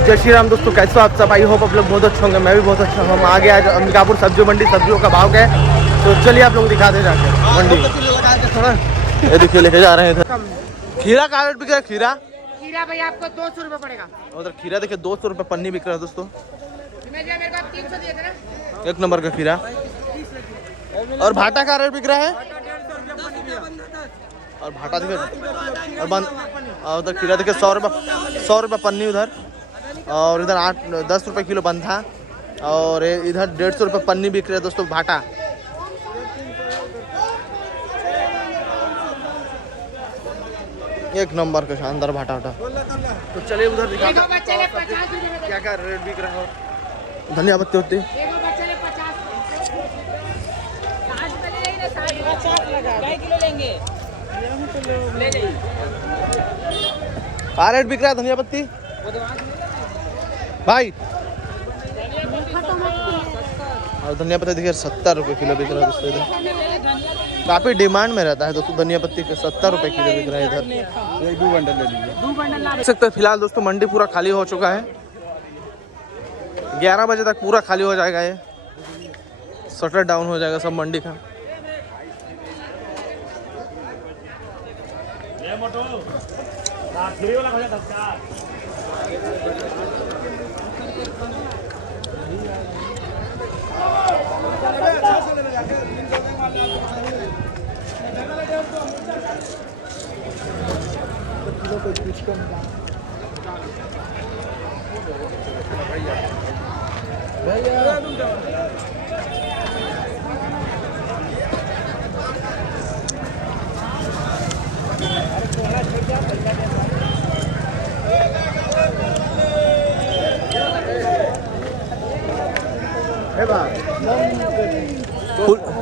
तो जय श्री राम दोस्तों, कैसे हो आप सब? आई होप आप लोग बहुत अच्छे होंगे, मैं भी बहुत अच्छा हूँ। हम आगे आज अंबिकापुर सब्जी मंडी, सब्जियों का भाव क्या है तो चलिए आप लोग दिखा दे जाके मंडी। ये देखिए लेके जा रहे हैं इधर। खीरा का रेट बिक रहा है? खीरा खीरा भाई आपको 200 रुपये पड़ेगा। उधर खीरा देखिए 200 रुपये पन्नी बिक रहा है दोस्तों। मेरे को 300 दिए थे ना। एक नंबर का खीरा। और भाटा का रेट बिक रहा है? और भाटा देखिए और बंद। और उधर खीरा देखिए 100 रुपये पन्नी उधर। और इधर 8-10 रुपये किलो बंधा। और इधर 150 रुपये पन्नी बिक रहा है दोस्तों भाटा। एक नंबर का शानदार भाटा भाटा। तो चलिए उधर दिखा क्या क्या रेट बिक रहा है। धनिया पत्ती होती क्या रेट बिक रहा है धनिया पत्ती भाई? और धनिया पत्ती देखिए 70 रुपये किलो बिक रहा है दोस्तों इधर। काफ़ी डिमांड में रहता है दोस्तों धनिया पत्ती के। 70 रुपये किलो बिक रहा है इधर। 2 बंडल ले लीजिए। देख सकते हैं फिलहाल दोस्तों मंडी पूरा खाली हो चुका है। 11 बजे तक पूरा खाली हो जाएगा। ये शटर डाउन हो जाएगा सब मंडी का।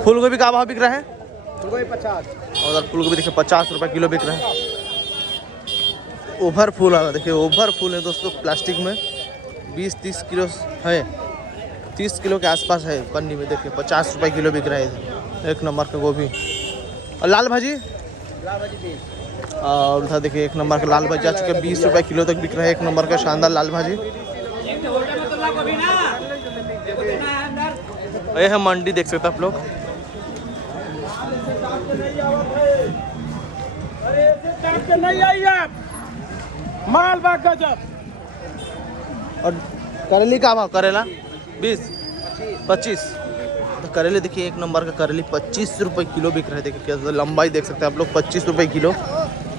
फूल गोभी का भाव बिक रहा है? फूलगोभी 50। और फूल गोभी देखिए 50 रुपये किलो बिक रहा है। ओवर फूल आ रहा देखिए, ओवर फूल है दोस्तों प्लास्टिक में। 20-30 किलो है, 30 किलो के आसपास है पन्नी में। देखिए 50 रुपये किलो बिक रहा है। एक नंबर का गोभी। और लाल भाजी? और उधर देखिए एक नंबर का लाल भाजी आ चुके 20 रुपये किलो तक बिक रहा है। एक नंबर का शानदार लाल भाजी। ये है मंडी, देख सकते आप लोग। नहीं आई आप माल बाग गजब। और करेली का भाव? करेला 20-25। तो करेले देखिए एक नंबर का करेली 25 रुपये किलो बिक रहा है। देखिए क्या लंबाई देख सकते हैं आप लोग। 25 रुपये किलो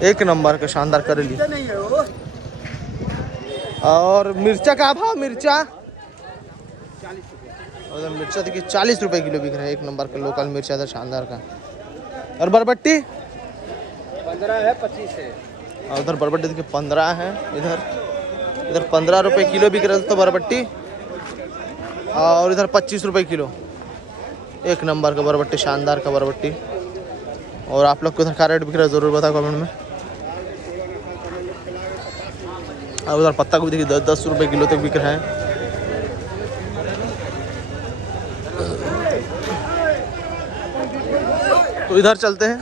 एक नंबर का शानदार करेली। और मिर्चा का भाव? मिर्चा और मिर्चा देखिए 40 रुपये किलो बिक रहा है। एक नंबर का लोकल मिर्चा था शानदार का। और बरबट्टी 15 है, 25 है। और उधर बरबट्टी देखिए 15 है। इधर 15 रुपये किलो बिक रहा है तो बरबट्टी। और इधर 25 रुपये किलो। एक नंबर का बरबट्टी, शानदार का बरबट्टी। और आप लोग को उधर का रेट बिक रहा है ज़रूर बताओ कमेंट में। और उधर पत्ता गोभी देखिए 10 रुपये किलो तक बिक रहा है। तो इधर चलते हैं।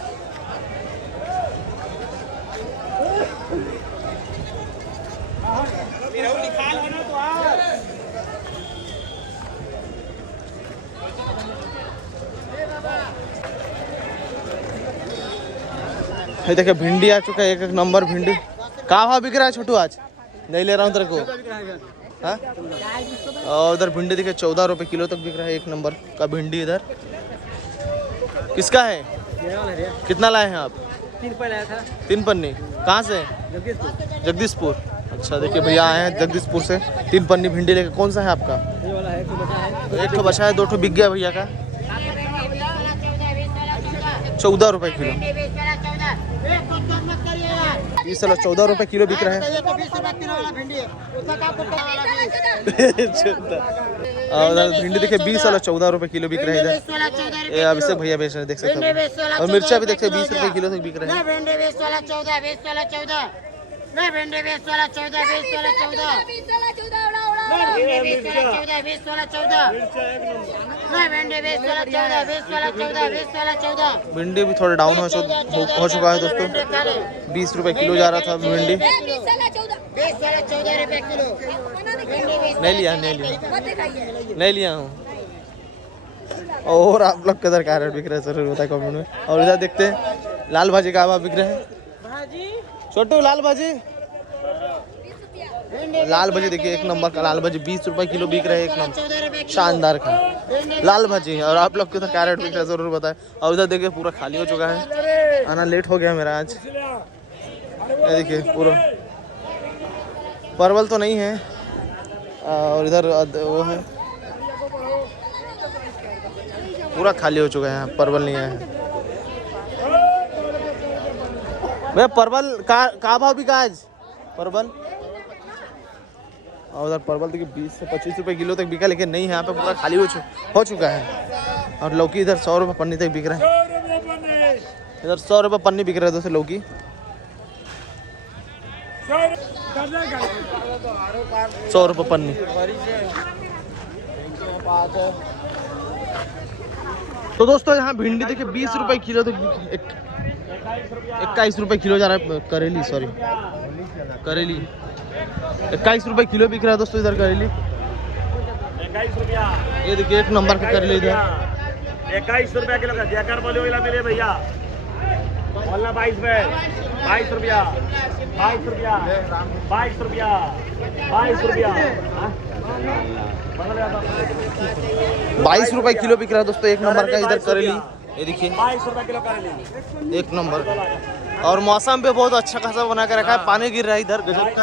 ये देखिए भिंडी आ चुका है। एक नंबर भिंडी। कहाँ भाव बिक रहा है छोटू? आज नहीं ले रहा हूँ तेरे को। हाँ? और उधर भिंडी देखिए 14 रुपये किलो तक बिक रहा है। एक नंबर का भिंडी इधर। किसका है? कितना लाए हैं आप? 3 पन्नी। कहाँ से? जगदीशपुर। अच्छा देखिए भैया आए हैं जगदीशपुर से 3 पन्नी भिंडी लेके। कौन सा है आपका? एक ठो बचा है, 2 ठो बिक गया भैया का। 14 रुपये किलो। इस साल 14 रुपये किलो बिक रहा है। और भिंडी देखिए 20 वाला 14 रुपये किलो बिक रहा है इधर। ये अभिषेक भैया बेच रहे हैं, देख सकते हैं। और मिर्चा भी देखिए 20 रुपये किलो तक बिक रहा है। भिंडी भी थोड़ा डाउन हो चुका है दोस्तों। 20 रुपये किलो जा रहा था भिंडी। नहीं लिया नहीं लिया हूँ। और आप लोग किधर क्या रेट बिक रहे हैं जरूर बताए कमेंट में। और इधर देखते हैं लाल भाजी का भाव बिक रहे हैं। छोटू लाल भाजी देखिए एक नंबर का लाल भाजी 20 रुपए किलो बिक रहे हैं। एक नंबर शानदार का लाल भाजी। और आप लोग किधर क्या रेट बिक रहे हैं जरूर बताएं। और उधर देखिए पूरा खाली हो चुका है, आना लेट हो गया मेरा आज। ये देखिए पूरा परवल तो नहीं है और इधर वो है पूरा खाली हो चुका है। यहाँ परवल नहीं आया है भैया। परवल का भाव बिका आज परवल? और उधर परवल देखिए 20 से 25 रुपए किलो तक बिका, लेकिन नहीं है यहाँ पे पूरा खाली हो चुका है। और लौकी इधर 100 रुपये पन्नी तक बिक रहा है। इधर 100 रुपये पन्नी बिक रहा है दोस्तों लौकी। 100 रुपये पन्नी। तो दोस्तों यहाँ भिंडी देखिए 20 रुपए किलो तक 21 रुपए किलो जा रहा है। करेली सॉरी करेली 21 रुपए किलो बिक रहा है दोस्तों इधर करेली। 21 रुपया। ये देखिए एक नंबर का करेली इधर 21 रुपया किलो का जयकर बोले मेरे भैया बोलना 22 में 22 रुपया 22 रुपया 22 रुपया 22 रुपया 22 रुपए किलो बिक रहा है दोस्तों एक नंबर का इधर करेली। ये देखिए 22 रुपया किलो करेली एक नंबर। और मौसम पे बहुत अच्छा खासा बना के रखा है, पानी गिर रहा है इधर गजब का।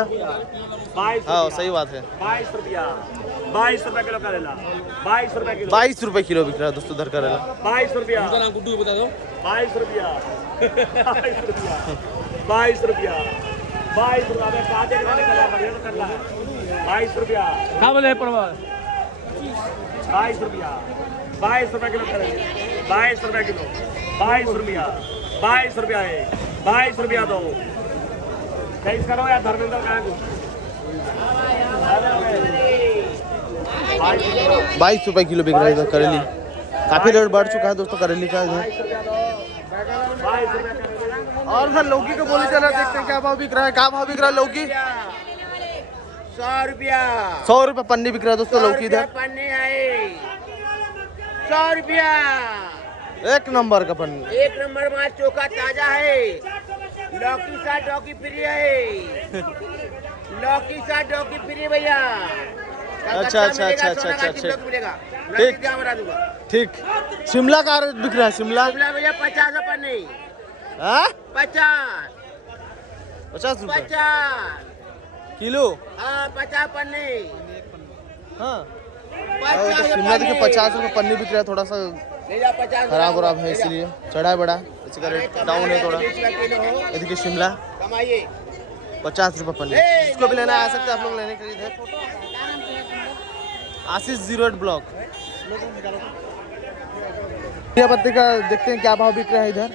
हाँ सही बात है। 22 रुपया 22 रुपया किलो करेला 22 रुपया किलो 22 रुपए किलो बिक रहा है दोस्तों इधर करेला। 22 रुपया गुड्डू बता दो 22 रुपया 22 रुपया 22 रुपया 22 रुपया काटे कर ला 22 रुपया क्या बोले परवल 22 रुपया 22 रुपया किलो करेंगे 22 रुपया किलो 22 रुपया 22 रुपया है 22 रुपया दो कैसे करो यार धर्मेंद्र कहाँ को 22 रुपए किलो बिक रहा है इधर करेली। काफी रेट बढ़ चुका है दोस्तों करेली का इधर। और सर लौकी को बोली चला देखते हैं क्या भाव बिक रहा है। क्या भाव बिक रहा है लौकी? 100 रुपया 100 रुपए पन्नी बिक रहा है दोस्तों लौकी इधर। पन्नी है 100 रुपया एक नंबर का पन्नी। एक नंबर में चोखा ताजा है। लौकी साथ लौकी फ्री है लौकी साथ लौकी फ्री भैया। अच्छा ठीक। शिमला का रेट बिक रहा है शिमला भैया 50 पन्नी 50 रुपए 50 किलो। हाँ 50 पन्नी हाँ शिमला देखिए 50 रुपए पन्नी बिक रहा है। थोड़ा सा खराब वराब है इसलिए चढ़ा है बड़ा, इसका रेट डाउन है थोड़ा। ये देखिए शिमला 50 रुपए पन्नी। इसको भी लेना आ सकते हैं आप लोग लेने के लिए इधर आशीष 08 ब्लॉक। धनिया पत्ती का देखते हैं क्या भाव बिक रहा है इधर।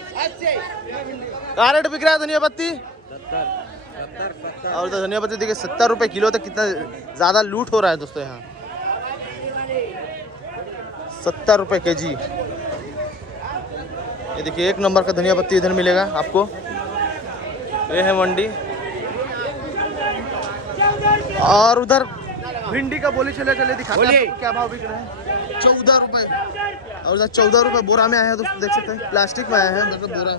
क्या रेट बिक रहा है धनिया पत्ती? और इधर धनिया पत्ती देखिए 70 रुपए किलो तक। कितना ज्यादा लूट हो रहा है दोस्तों यहाँ। 70 रुपए केजी। ये देखिए एक नंबर का धनिया पत्ती इधर मिलेगा आपको। ये है मंडी। और उधर भिंडी का बोली चले दिखाते हैं क्या भाव बिक रहा है। 14 रुपए। और उधर 14 रुपए बोरा में आया है दोस्तों देख सकते हैं। प्लास्टिक में आया है मतलब बोरा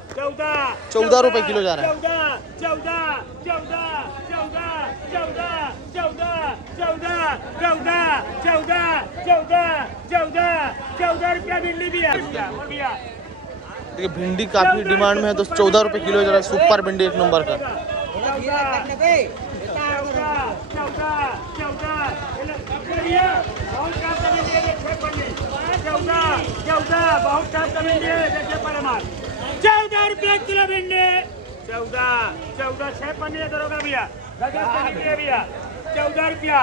14 रुपए किलो जा रहा है। 14 रुपया भिंडी भी है। देखिए भिंडी काफी डिमांड में है दोस्तों। 14 रुपए किलो जा रहा है सुपर भिंडी एक नंबर का। 14 रुपया किलो भिंडी 14 6 पन्नी दरोगा भैया भैया 14 रुपया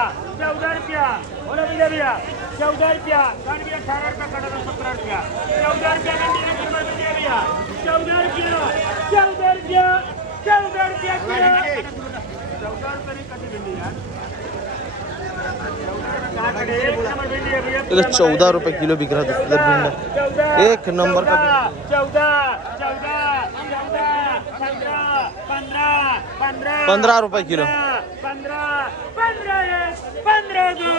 बोलो भैया 14 रुपया 18 रुपया 17 रुपया 14 रुपया भैया 14 रुपया 14 रुपया 14 रुपया 14 रुपये कटी भिंडी यार 14 रुपए किलो बिक रहा है इधर भिंडी एक नंबर का। 15 रुपए किलो 15 15 15 दो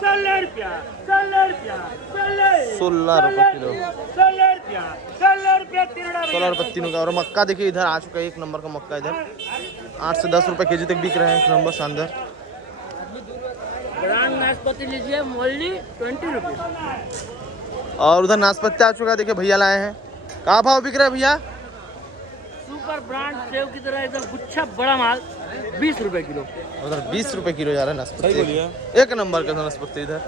16 रुपया 16 रुपया 16 रुपये किलो 16 रुपया 16 रुपया 16 रुपये तीनों का। और मक्का देखिए इधर आ चुका है, एक नंबर का मक्का इधर 8 से 10 रुपए केजी तक बिक रहा है, एक नंबर शानदार। ब्रांड नाशपाती लीजिए मोली 20 रुपये। और उधर नाशपाती आ चुका है, देखिए भैया लाए हैं। कहाँ भाव बिक रहा है भैया? सुपर ब्रांड सेव की तरह एकदम गुच्छा बड़ा माल 20 रुपए किलो। उधर 20 रुपए किलो जा रहा है नाशपाती, एक नंबर का नाशपाती इधर।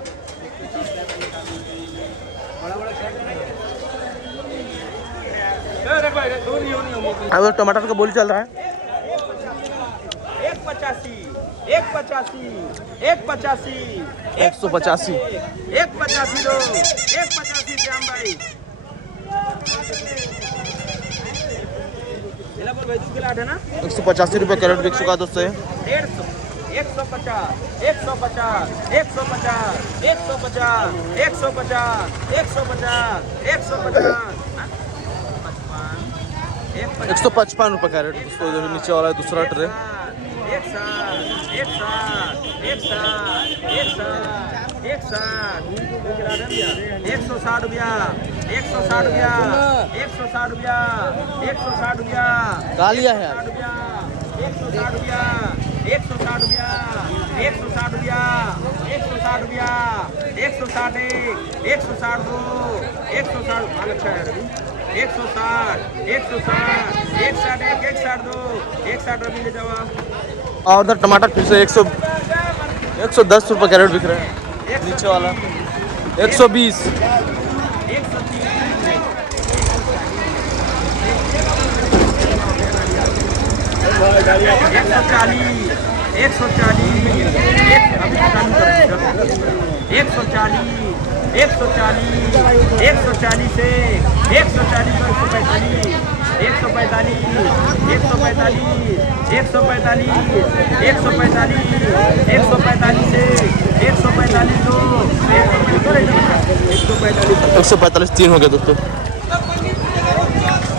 अब टमाटर का बोली चल रहा है 185 185 185 185 185 दो 185 श्याम भाई बोल भाई तू गिलाट है ना 185 रुपये कैरेट बिक चुका दोस्तों। 150 150 150 150 150 150 150 155 रुपये कैरेट दोस्तों। इधर नीचे वाला है दूसरा ट्रे 160 रुपया 160 रुपया 160 रुपया 160 रुपया गा लिया है यार। 160 रुपया 160 रुपया 160 रुपया 160 रुपया 160 160 दो 160 माल अच्छा है रवि 160 160 160 160 दो 160 रवि ले जाओ। और उधर टमाटर फिर से 110 रुपये कैरेट बिक रहा है, नीचे वाला 120 140 से 140 145 145 145 से 145 दो 145 3 हो गया दोस्तों।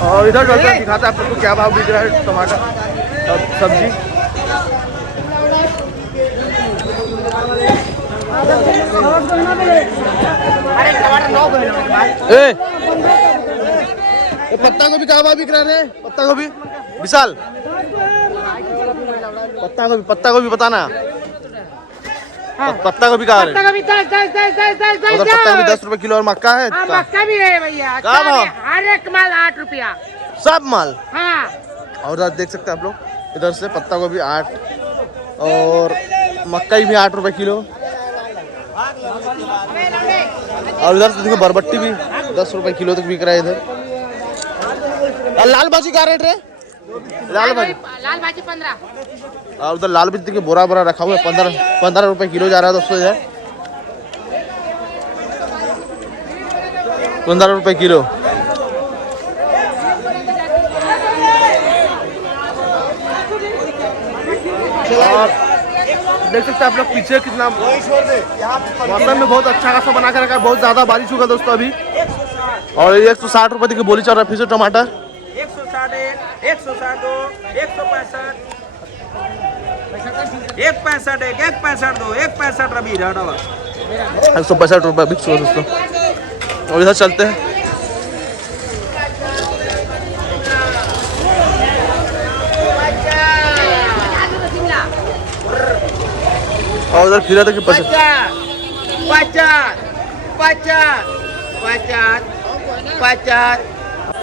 और इधर चलते दिखाता है आपको क्या भाव बिक रहा है टमाटर सब्जी। पत्ता गोभी कहाँ भाव बिक रहा है? पत्ता गोभी विशाल, पत्ता गोभी बताना। पत्ता गोभी कहाँ है? उधर पत्ता गोभी 10 रुपए किलो। और मक्का है? मक्का भी है भैया, कहाँ भाव? हर एक माल 8 रुपया सब माल। हाँ। और उधर देख सकते हैं आप लोग, इधर से पत्ता गोभी 8 और मक्का भी 8 रुपए किलो। और उधर से देखो बरबट्टी भी 10 रुपए किलो तक बिक रहा है इधर। और लाल भाजी का रेट है? लाल भाजी 15। और उधर लाल भाजी देखिए बोरा बोरा रखा हुआ है, 15 रुपए किलो जा रहा है दोस्तों इधर। 15 रुपए किलो। और देख सकते हैं आप लोग पीछे कितना मौसम में बहुत अच्छा खासा बना के रखा है, बहुत ज्यादा बारिश होगा दोस्तों अभी। और 160 रुपए की बोली चल रहा है फिर से टमाटर। 160 160 दो 165 165 दो 165 रवि राडा 165 रुपए बिक चुका दोस्तों। और इधर चलते हैं, और उधर खीरा देखिए 50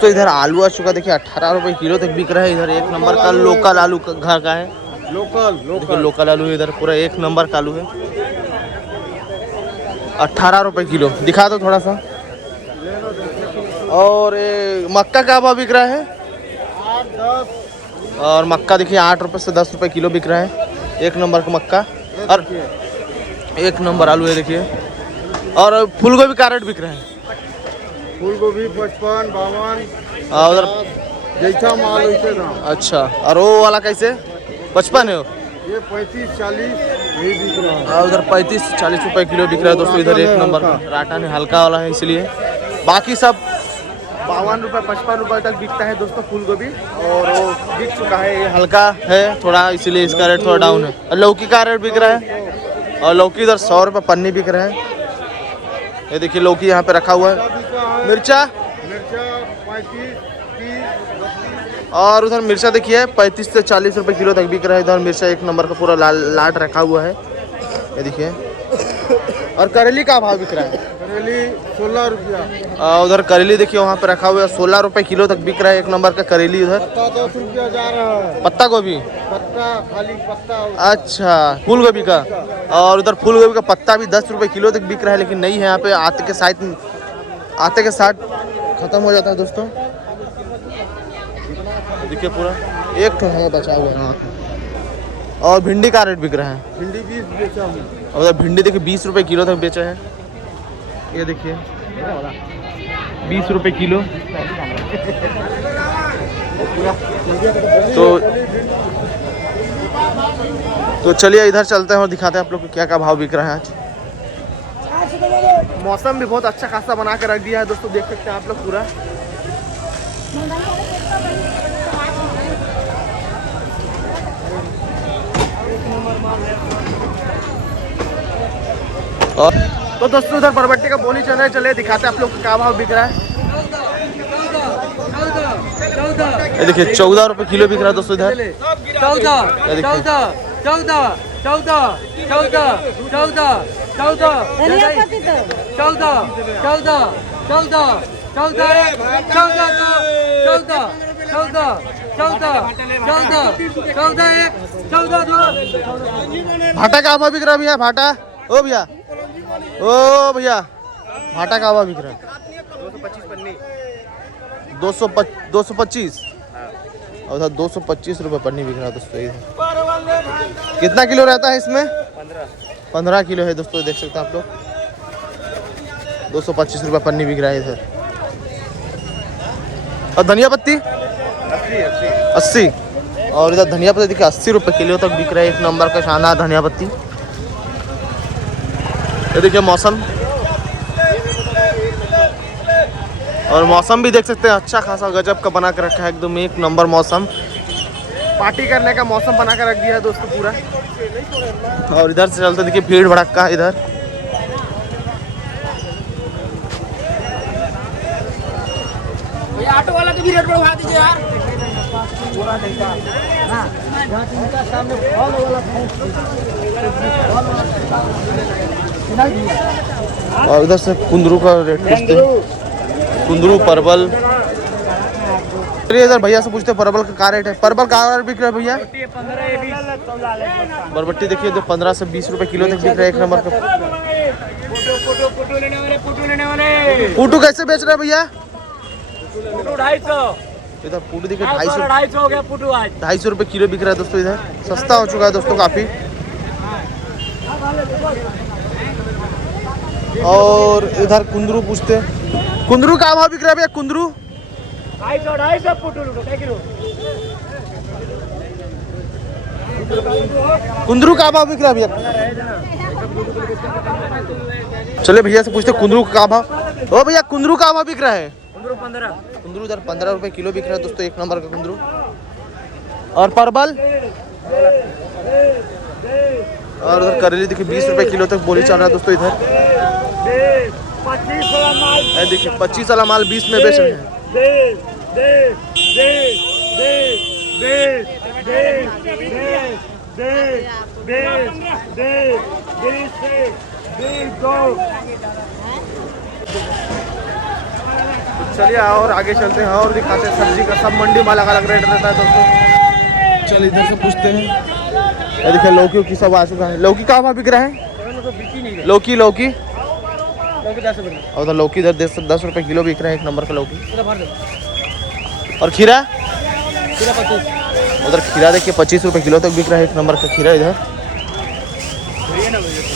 तो इधर आलू आ चुका देखिए 18 रुपए किलो तक बिक रहा है इधर। एक नंबर का लोकल आलू घर का है, लोकल आलू है इधर, पूरा एक नंबर का आलू है। 18 रुपए किलो दिखा दो थोड़ा सा। और मक्का का भाव बिक रहा है? 8 10 और मक्का देखिए 8 रुपए से 10 रुपए किलो बिक रहा है, एक नंबर का मक्का। और एक नंबर आलू है देखिए। और फूल गोभी का रेट बिक रहा है? फूल गोभी 55 52 और उधर जैसा माल वैसे दाम। अच्छा, और वो वाला कैसे? 55 है वो? ये 35 40 यही बिक रहा है। और उधर 35 से 40 रुपए किलो बिक रहा है दोस्तों इधर, एक नंबर का। राटा ने हल्का वाला है इसलिए, बाकी सब 52 रुपये 55 रुपये तक बिकता है दोस्तों फूल गोभी, और वो बिक चुका है। ये हल्का है थोड़ा, इसीलिए इसका रेट थोड़ा डाउन है। और लौकी का रेट बिक रहा है, और लौकी इधर 100 रुपये पन्नी बिक रहा है। ये देखिए लौकी यहाँ पे रखा हुआ है। मिर्चा और उधर मिर्चा देखिए 35 से 40 रुपये किलो तक बिक रहा है। इधर मिर्चा एक नंबर का पूरा लाट रखा हुआ है, ये देखिए। और करेली का भाव बिक रहा है, करेली 16 रुपया, उधर करेली देखिए वहाँ पे रखा हुआ है 16 रुपये किलो तक बिक रहा है एक नंबर का करेली। उधर पत्ता 10 रुपया जा रहा है, पत्ता गोभी, पत्ता खाली पत्ता। अच्छा फूल गोभी का, और उधर फूल गोभी का पत्ता भी 10 रुपये किलो तक बिक रहा है, लेकिन नहीं है यहाँ पे। आते के साथ खत्म हो जाता है दोस्तों। देखिए पूरा एक ठो है बचा हुआ है। और भिंडी का रेट बिक रहा है, भिंडी 20 बेचा हूँ। और उधर भिंडी देखिए 20 रुपये किलो तक बेचा है। ये देखिए 20 रुपये किलो। तो चलिए इधर चलते हैं और दिखाते हैं आप लोग को क्या क्या भाव बिक रहा है आज। मौसम भी बहुत अच्छा खासा बना के रख दिया है दोस्तों, देख सकते हैं आप लोग पूरा। और तो दोस्तों उधर बरबट्टी का बोली चल रहा है, चले दिखाते हैं आप लोग को क्या भाव बिक रहा है। ये देखिए 14 रुपये किलो बिक रहा है दोस्तों इधर। 14 भाटा का भाव बिक रहा है भैया, भाटा ओ भैया, ओ भैया भाटा का भाव बिक रहा है 225 और उधर 225 रुपये पन्नी बिक रहा है दोस्तों इधर। कितना किलो रहता है इसमें? 15 किलो है दोस्तों, देख सकते हैं आप लोग। 225 रुपये पन्नी बिक रहा है इधर। और धनिया पत्ती 80, और इधर धनिया पत्ती देखिए 80 रुपये किलो तक बिक रहा है, एक नंबर का शानदार धनिया पत्ती। ये देखिए मौसम, और मौसम भी देख सकते हैं अच्छा खासा गजब का बना के रखा है, एकदम एक नंबर मौसम। पार्टी करने का मौसम बना के रख दिया है दोस्तों पूरा। और इधर से चलते देखिए भीड़ भड़का है इधर। ऑटो वाला के भी रेट बढ़वा दीजिए यार। और इधर से कुंदरू का रेट पूछते हैं, कुंदरू परवल। चलिए इधर भैया से पूछते हैं परवल का क्या रेट है। परवल का रेट बिक रहा है भैया? बरबट्टी देखिए इधर 15 से 20 रुपये किलो तक बिक रहा है, एक नंबर का। पुटू कैसे बेच रहे हैं भैया? 250 इधर पुटू देखिए 250 हो गया पुटू आज 250 रुपये किलो बिक रहा है दोस्तों इधर। सस्ता हो चुका है दोस्तों काफ़ी। और इधर कुंदरू पूछते हैं, कुंदरू का भाव बिक रहा है भैया? कुंदरू 250 पुटू किलो। कुंदरू का भाव बिक रहा है भैया? चले भैया से पूछते कुंदरू का भाव। ओ भैया कुंदरू का भाव बिक रहा है? कुंदरू इधर 15 रुपये किलो बिक रहा है दोस्तों, एक नंबर का कुंदरू। और परवल, और उधर करेली देखिए 20 रुपये किलो तक बोली चल रहा है दोस्तों इधर। 25 वाला माल देखिए 25 वाला माल 20 में बेच रहे हैं। चलिए और आगे चलते हैं और दिखाते हैं सब्जी का। सब मंडी में अलग अलग रेट रहता है दोस्तों। चलिए इधर से पूछते हैं। ये देखिए लौकी की सब आ चुका है। लौकी का भाव बिक रहा है? लौकी और उधर लौकी इधर 10 रुपये किलो बिक रहा है, एक नंबर का लौकी। और खीरा उधर खीरा देखिए 25 रुपये किलो तक बिक रहा है, एक नंबर का खीरा इधर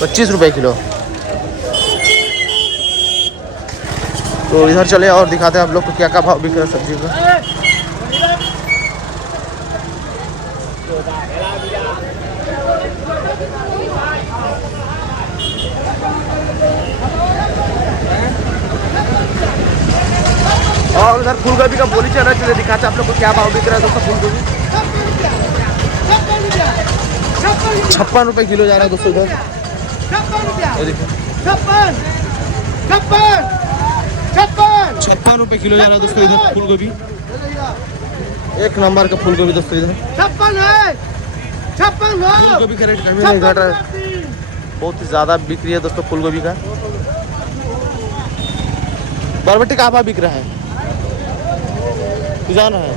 25 रुपये किलो। तो इधर चले और दिखाते हैं आप लोग को क्या क्या भाव बिक रहा है सब्जी का। और उधर फूल गोभी का बोली चला, चले दिखाते आप लोग को क्या भाव बिक रहा है दोस्तों। फूल गोभी 56 रुपये किलो जा रहा है दोस्तों इधर। ये देखो 56 रुपये किलो जा रहा है दोस्तों इधर फूल गोभी। एक नंबर का फूल गोभी दोस्तों इधर। 56 फूल गोभी का रेट कमी नहीं घट रहा है, बहुत ही ज़्यादा बिक रही है दोस्तों फूल गोभी का। बरबट्टी का भाव बिक रहा है, जान रहा है।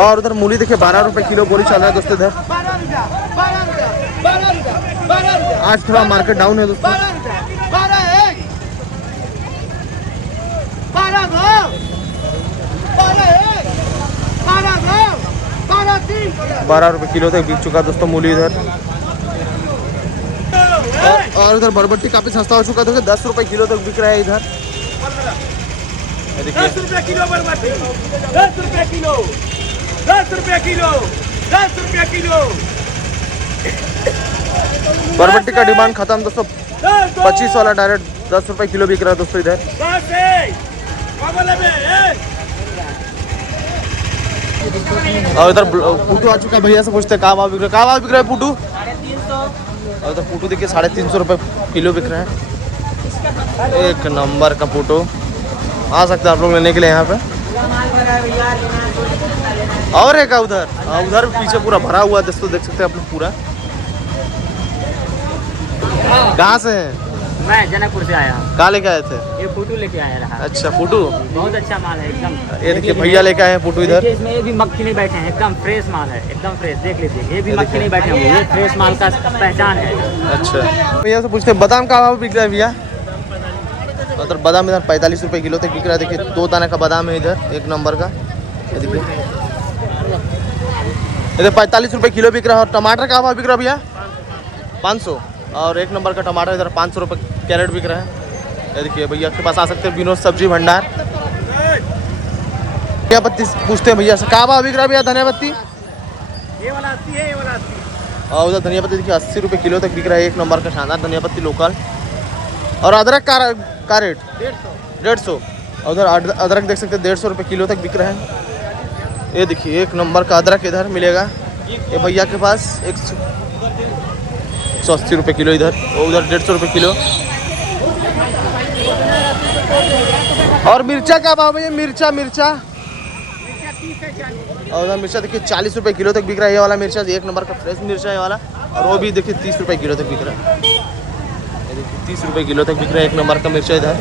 और उधर मूली देखिए 12 रुपये किलो बोली चल रहा है दोस्तों इधर। आज थोड़ा मार्केट डाउन है दोस्तों। 12 रुपये किलो तक बिक चुका दोस्तों मूली इधर। और उधर बरबट्टी काफी सस्ता हो चुका है, 10 रुपये किलो तक बिक रहा है इधर। 10 रुपये किलो बरबट्टी, 10 रुपये किलो, 10 रुपये किलो, 10 रुपये किलो। बरबट्टी का डिमांड खत्म दोस्तों, 25 वाला डायरेक्ट 10 रुपये किलो बिक रहा है दोस्तों इधर। और इधर पुटू आ चुका है, भैया से पूछते हैं कहाँ भाव बिक रहा है, कहाँ भाव बिक रहा है पुटू। और इधर पुटू देखिए 350 रुपये किलो बिक रहा है। एक नंबर का पुटू, आ सकते हैं आप लोग लेने के लिए यहाँ पे। और एक उधर, उधर पीछे पूरा भरा हुआ है दोस्तों, देख सकते हैं आप लोग पूरा। कहाँ से हैं? मैं जनकपुर से आया हूँ। कहाँ लेके आए थे? ये फोटो लेके आया रहा। अच्छा फोटो, बहुत अच्छा माल है एकदम। ये देखिए भैया लेके आए हैं फोटो इधर। देखिए इसमें ये भी मक्खी नहीं बैठे हैं, एकदम फ्रेश माल है, एकदम फ्रेश। देख लीजिए ये भी मक्खी नहीं बैठे होंगे, ये फ्रेश माल का पहचान है। अच्छा भैया से पूछते हैं बादाम का भाव बिक रहा है भैया। उधर बादाम इधर 45 रुपये किलो तक बिक रहा है। देखिए 2 दाने का बादाम है इधर, एक नंबर का। ये देखिए इधर 45 रुपये किलो बिक रहा है। और टमाटर का भाव बिक रहा है भैया 500। और एक नंबर का टमाटर इधर 500 रुपये कैरेट बिक रहा है। ये देखिए भैया के पास आ सकते हैं, विनोद सब्जी भंडार। धनिया पत्ती पूछते हैं भैया से, कहाँ भाव बिक रहा है भैया धनिया पत्ती। ये वाला 80 है, ये वाला 80। और उधर धनिया पत्ती देखिए 80 रुपये किलो तक बिक रहा है, एक नंबर का शानदार धनिया पत्ती लोकल। और अदरक का रेट 150। और उधर अदरक देख सकते हैं 150 रुपये किलो तक बिक रहा है। ये देखिए एक नंबर का अदरक इधर मिलेगा ये भैया के पास, 180 रुपये किलो इधर, और उधर 150 रुपये किलो। और मिर्चा का भाव भैया, मिर्चा और उधर मिर्चा देखिए 40 रुपये किलो तक बिक रहा है। ये वाला मिर्चा एक नंबर का फ्रेश मिर्चा है ये वाला। और वो भी देखिए 30 रुपये किलो तक बिक रहा है। ये देखिए 30 रुपये किलो तक बिक रहा है एक नंबर का मिर्चा इधर।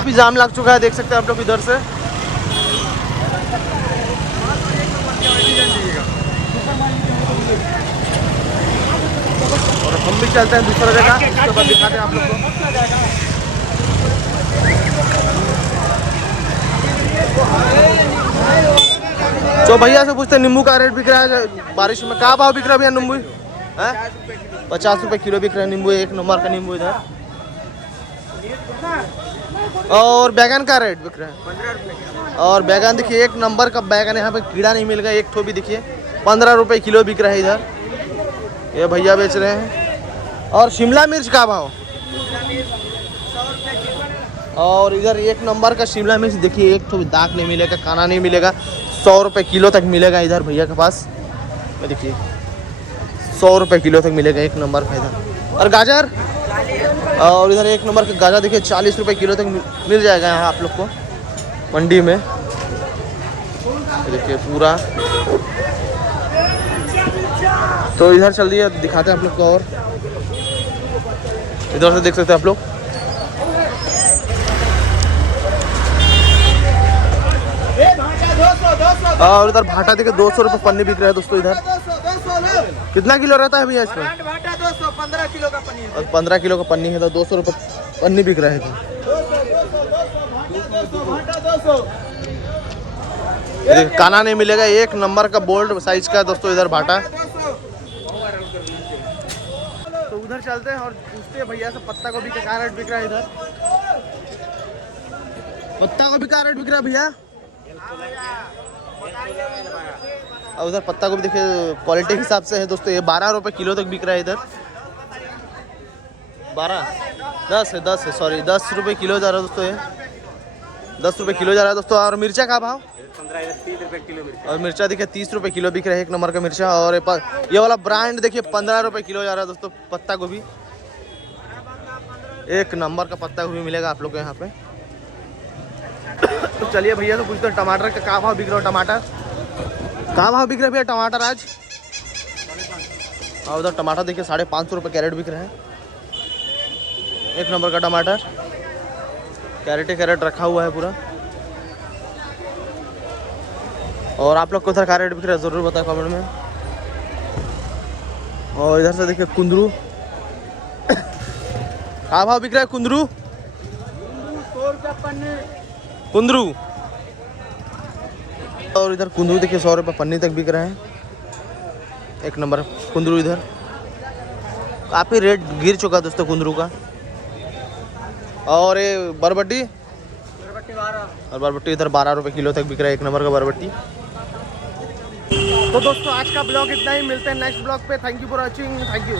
अभी जाम लग चुका है, देख सकते हैं आप लोग इधर से। और हम भी चलते हैं दूसरा जगह, उसके बाद दिखाते हैं आप लोग को। तो भैया से पूछते हैं नींबू का रेट बिक रहा है बारिश में, कहाँ भाव बिक रहा है भैया नींबू? 50 रुपये किलो बिक रहा है नींबू, एक नंबर का नींबू इधर। और बैगन का रेट बिक रहा है 15 रुपये। और बैगन देखिए एक नंबर का बैगन, यहाँ पे कीड़ा नहीं मिलेगा, एक ठो भी देखिए 15 रुपये किलो बिक रहा है इधर, ये भैया बेच रहे हैं। और शिमला मिर्च का भाव, और इधर एक नंबर का शिमला मिर्च देखिए, एक ठो दाग नहीं मिलेगा, खाना नहीं मिलेगा, 100 रुपये किलो तक मिलेगा इधर भैया के पास। ये देखिए 100 रुपये किलो तक मिलेगा एक नंबर का इधर। और गाजर, और इधर एक नंबर का गाजर देखिए 40 रुपये किलो तक मिल जाएगा यहाँ आप लोग को मंडी में। देखिए पूरा, तो इधर चल दिए दिखाते हैं आप लोग को। और इधर से देख सकते हैं आप लोग, और उधर भाटा देखिए 200 रुपये पन्नी बिक रहा है दोस्तों इधर। कितना किलो रहता है भैया इसमें? 15 किलो का पनीर। और 15 किलो का पन्नी है तो 200 रुपये पन्नी बिक रहा है इधर। काना नहीं मिलेगा, एक नंबर का बोल्ड साइज का दोस्तों इधर भाटा। तो उधर चलते हैं और पूछते हैं भैया से पत्ता गोभी का क्या रेट बिक रहा है इधर। पत्ता गोभी का रेट बिक रहा है भैया। और उधर पत्ता गोभी देखिए क्वालिटी के हिसाब से है दोस्तों, ये 12 रुपये किलो तक बिक रहा है इधर। 10 है सॉरी, 10 रुपये किलो जा रहा है दोस्तों ये। 10 रुपये किलो जा रहा है दोस्तों। और मिर्चा का भाव? 15-30 रुपए किलो मिर्च। और मिर्चा देखिए 30 रुपये किलो बिक रहा है, एक नंबर का मिर्चा। और ये वाला ब्रांड देखिए 15 रुपये किलो जा रहा है दोस्तों, पत्ता गोभी। एक नंबर का पत्ता गोभी मिलेगा आप लोग को यहाँ पे। तो चलिए भैया तो पूछते हैं टमाटर का क्या भाव बिक रहा है। टमाटर कहाँ भाव बिक रहा है भैया टमाटर आज? और उधर टमाटर देखिए 550 रुपये कैरेट बिक रहे हैं, एक नंबर का टमाटर। कैरेट ही कैरेट रखा हुआ है पूरा। और आप लोग को उधर क्या रेट बिक रहा है ज़रूर बताएं कमेंट में। और इधर से देखिए कुंदरू, क्या भाव बिक रहा है कुंदरू? 100 रुपया पन्नी। कुंदरू, और इधर कुंदरू देखिए 100 रुपये पन्नी तक बिक रहे हैं, एक नंबर कुंदरू। इधर काफ़ी रेट गिर चुका दोस्तों कुंदरू का। और ये बरबट्टी, और बरबट्टी इधर 12 रुपये किलो तक बिक रहा है, एक नंबर का बरबट्टी। तो दोस्तों आज का ब्लॉग इतना ही, मिलते हैं नेक्स्ट ब्लॉग पे। Thank you for watching, thank you.